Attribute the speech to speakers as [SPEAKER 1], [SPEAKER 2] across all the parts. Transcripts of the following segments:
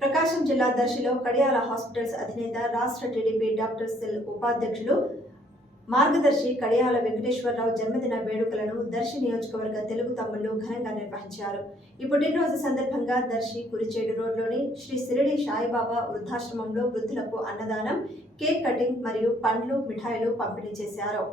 [SPEAKER 1] ప్రకాశం జిల్లా దర్శిలో కడియాల హాస్పిటల్స్ అధినేత రాష్ట్ర టీడీపీ డాక్టర్ సెల్ ఉపాధ్యక్షులు మార్గదర్శి కడియాల వెంకటేశ్వరరావు జన్మదిన వేడుకలను దర్శి నియోజకవర్గ తెలుగు తమ్ముళ్ళు ఘనంగా నిర్వహించారు. ఈ పుట్టినరోజు సందర్భంగా దర్శి కురిచేడు రోడ్లోని శ్రీ సిరిడి సాయిబాబా వృద్ధాశ్రమంలో వృద్ధులకు అన్నదానం కేక్ కటింగ్ మరియు పండ్లు మిఠాయిలు పంపిణీ చేశారు.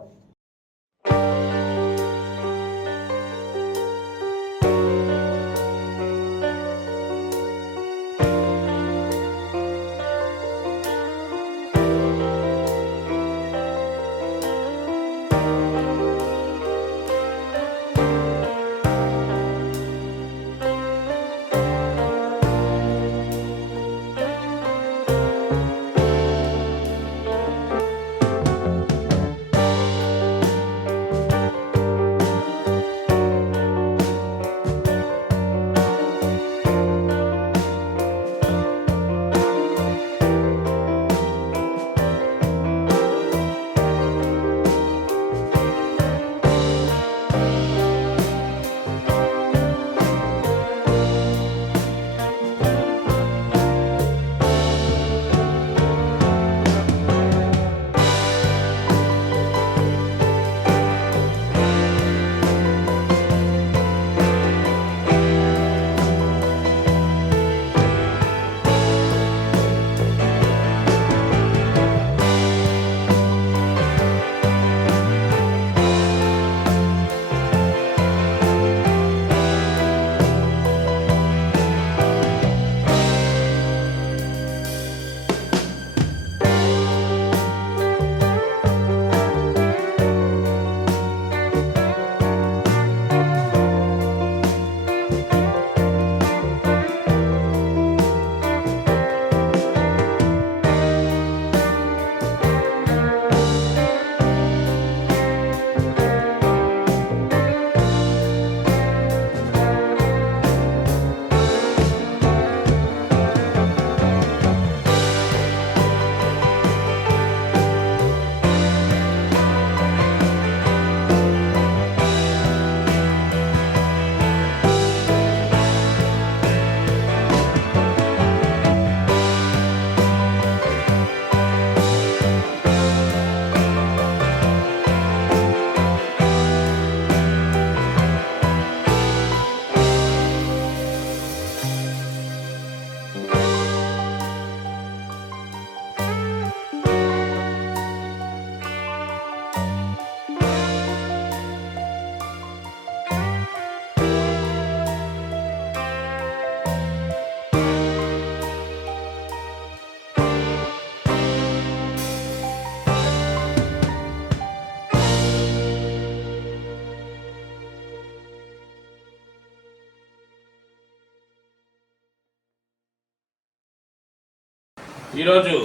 [SPEAKER 2] ఈరోజు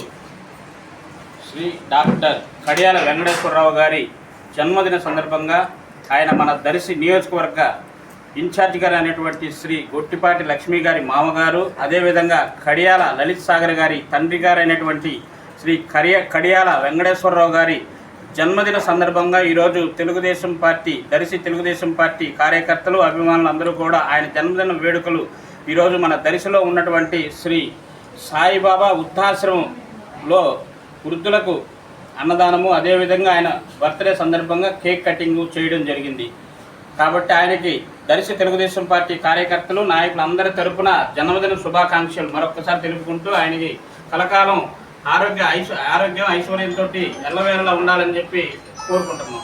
[SPEAKER 2] శ్రీ డాక్టర్ కడియాల వెంకటేశ్వరరావు గారి జన్మదిన సందర్భంగా ఆయన మన దర్శి నియోజకవర్గ ఇన్ఛార్జ్ గారు అనేటువంటి శ్రీ గొట్టిపాటి లక్ష్మి గారి మామగారు అదేవిధంగా కడియాల లలిత్ సాగర్ గారి తండ్రి గారు అయినటువంటి శ్రీ కడియ కడియాల వెంకటేశ్వరరావు గారి జన్మదిన సందర్భంగా ఈరోజు తెలుగుదేశం పార్టీ దర్శి తెలుగుదేశం పార్టీ కార్యకర్తలు అభిమానులు అందరూ కూడా ఆయన జన్మదిన వేడుకలు ఈరోజు మన దర్శిలో ఉన్నటువంటి శ్రీ సాయిబాబా వృద్ధాశ్రమంలో వృద్ధులకు అన్నదానము అదేవిధంగా ఆయన బర్త్డే సందర్భంగా కేక్ కటింగ్ చేయడం జరిగింది. కాబట్టి ఆయనకి దర్శి తెలుగుదేశం పార్టీ కార్యకర్తలు నాయకులు అందరి తరపున జన్మదిన శుభాకాంక్షలు మరొకసారి తెలుపుకుంటూ ఆయనకి కలకాలం ఆరోగ్య ఐశ్వ ఆరోగ్యం ఐశ్వర్యంతో ఎల్లవేళలా ఉండాలని చెప్పి కోరుకుంటున్నాం.